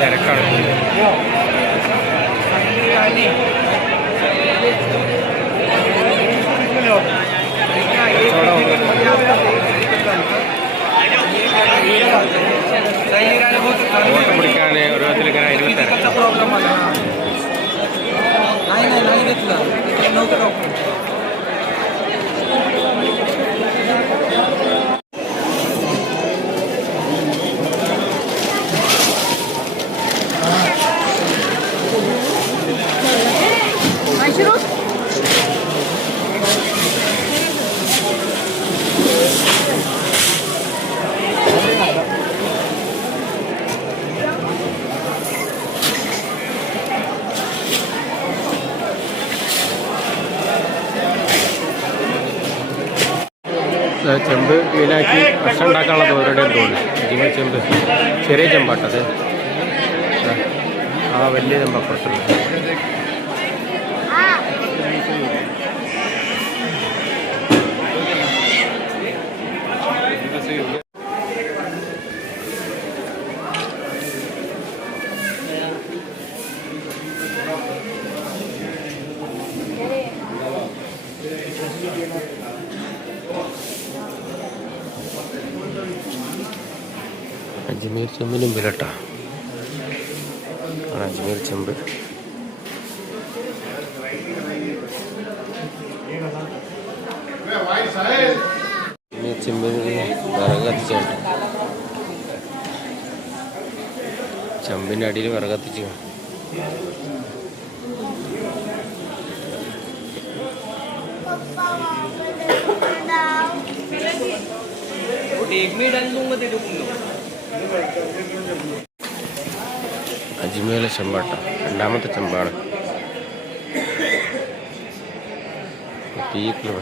തിരക്കാണ്. ഓട്ടം പിടിക്കാൻ ഓരോരുത്തർ ഇങ്ങനെ അതിനുള്ള തിരക്കാണ്. ചെമ്പ് വീലാക്കി ഭക്ഷണം ഉണ്ടാക്കാനുള്ള തോരയുടെയും തോന്നുന്നു. ജിമ ചെമ്പ് ചെറിയ ചെമ്പാട്ടത്. ആ വലിയ ചെമ്പ് അപ്പുറത്തുണ്ട്. അജ്മീർ ചെമ്പിനും വിലട്ടാ. അജ്മീർ ചെമ്പ് അജ്മീർ ചെമ്പിന് വിറക് കത്തിച്ചാണ്. ചെമ്പിൻ്റെ അടിയിൽ വിറക് കത്തിച്ചു. അജ്മീറിലെ ചെമ്പാട്ട രണ്ടാമത്തെ ചെമ്പാണ്. തീക്കുള്ള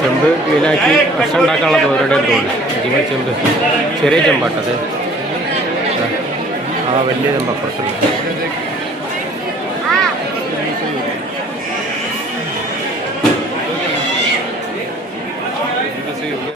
ചെമ്പ് വീലാക്കി ഭക്ഷണം ഉണ്ടാക്കാനുള്ള തോരയുടെയും തോന്നുന്നു. ജിമ ചെമ്പ് ചെറിയ ചെമ്പാട്ടത്. ആ വലിയ ചെമ്പ് അപ്പുറത്തുണ്ട്.